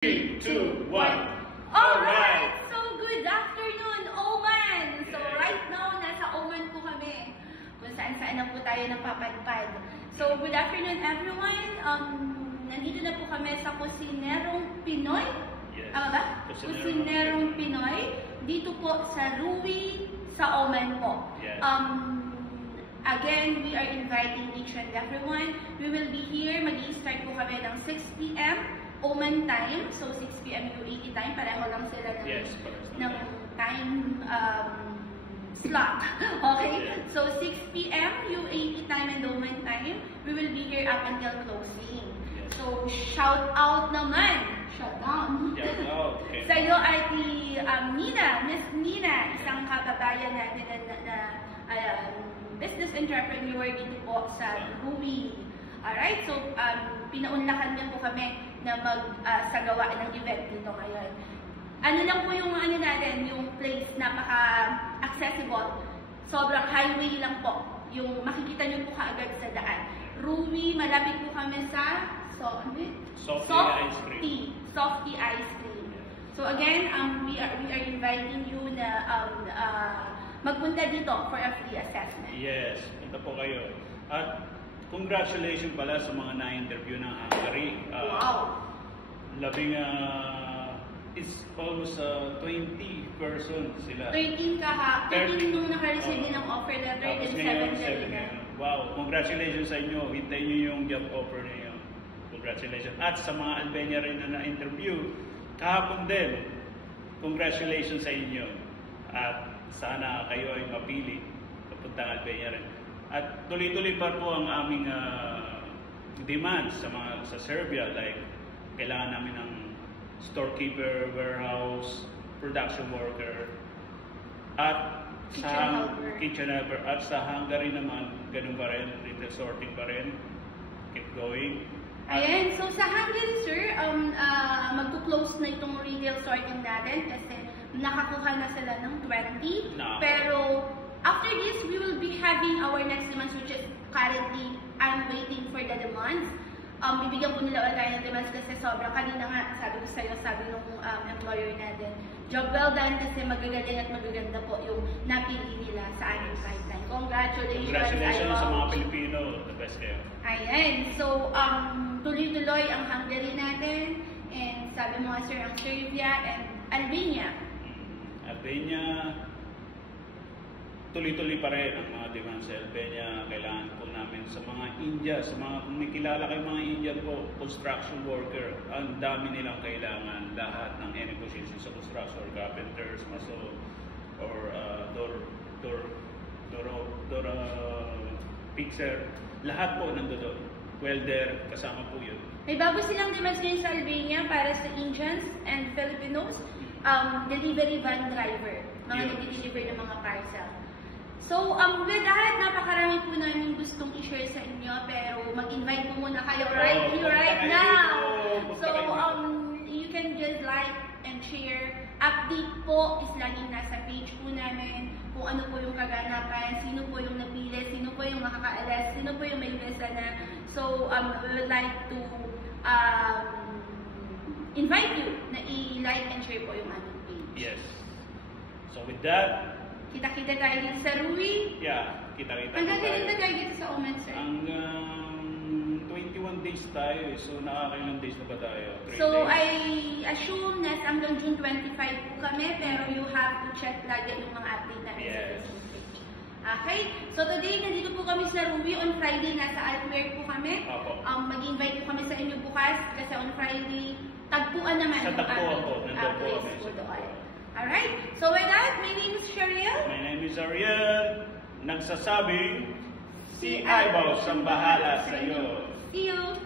3, 2, 1. Alright! So, good afternoon, Oman! So, right now, nasa Oman po kami. Kung saan-saan na po tayo napapadpad. So, good afternoon, everyone. Nandito na po kami sa Kusinerong Pinoy. Yes. Tama ba? Kusinerong Pinoy. Dito po sa Ruwi, sa Oman po. Yes. Again, we are inviting each and everyone. We will be here. Mag-i-start po kami ng 6 p.m. Oman time. So, 6 p.m. UAE time. Pareho lang sila ng time slot. Okay? Yes. So, 6 p.m. UAE time and Oman time. We will be here up until closing. Yes. So, shout out naman. Shout out. Shout out. Okay. Sa iyo ay Nina, Miss Nina, isang kababayan natin na business entrepreneur dito po sa Ruwi. Alright, so pinaunlakan niya po kami na magsagawa ng event dito ngayon. Ano lang po yung natin, yung place napaka-accessible. Sobrang highway lang po. Yung makikita niyo po kaagad sa daan. Ruwi, malapit po kami sa Softy Ice Cream. So again, we are inviting you na magpunta dito for a free assessment. Yes, punta po kayo. At congratulations pala sa mga na-interview ng Hungary. Wow! It's almost 20 person sila. 13 nung naka-receive din ng offer letter, Tapos then ngayon, 7 na. Wow, congratulations sa inyo. Hintayin nyo yung job offer niyo. Congratulations. At sa mga Albania rin na na-interview, kahapon din, congratulations sa inyo. At sana kayo ay mapili papuntang Albania rin. At tuloy-tuloy pa po ang aming demands sa Serbia, like kailangan namin ng storekeeper, warehouse, production worker, at kitchen helper. At sa Hungary naman, ganun pa rin, retail sorting pa rin. Keep going. Ayan, so sa Hungary, sir, magto-close na itong retail sorting natin kasi nakakuha na sila ng 20. No. Pero after this, we will be having our next demands, which is currently, I'm waiting for the demands. Bibigyan po nila ulit tayo ng demands kasi sobrang kanina nga, sabi ko sa'yo, sabi nung employer natin, job well done kasi magagaling at magaganda po yung napili nila sa aming pipeline. Congratulations sa mga Pilipino. The best kayo. Ayan. So, tuloy-tuloy ang Hungary natin. And sabi mo nga, sir, ang Serbia and Albania. Albania, tuloy-tuloy pa rin ang mga demands sa Albania. Kailangan po namin sa mga India, kung may kilala kayong mga Indian po, construction worker, ang dami nilang kailangan. Lahat ng any position sa construction, carpenters, mason, or door fixer, lahat po nandoon. Welder, kasama po yun. May bago silang demands ngayon sa Albania para sa Indians and Filipinos, delivery van driver, mga nag-deliver ng mga parcel. So, with that, napakarami po namin gustong i-share sa inyo, pero mag-invite po muna kayo right now. So, you can just like and share. Update po is laging nasa page po namin kung ano po yung kaganapan, sino po yung napili, sino po yung makaka-alas, sino po yung may visa na. So, we would like to invite you na i-like and share po yung aming page. Yes. So, with that, kita-kita tayo dito sa Ruwi. yeah, kita-kita Hanggang kailan tayo dito sa Oman, sir? Hanggang 21 days tayo. So, nakakailang days na ba tayo? 3 So, days. I assume na hanggang June 25 po kami, pero you have to check lagi yung mga update namin sa Facebook page. Okay? So, today, nandito po kami sa Ruwi. On Friday, nasa Altware po kami. Mag-invite po kami sa inyo bukas kasi on Friday, tagpuan naman sa tagpuan po. Nandun po kami sa doon. Alright? So, with that, my name is Shariel. My name is Ariel. Nagsasabing, si Eyeballs ang bahala sa iyo. See you!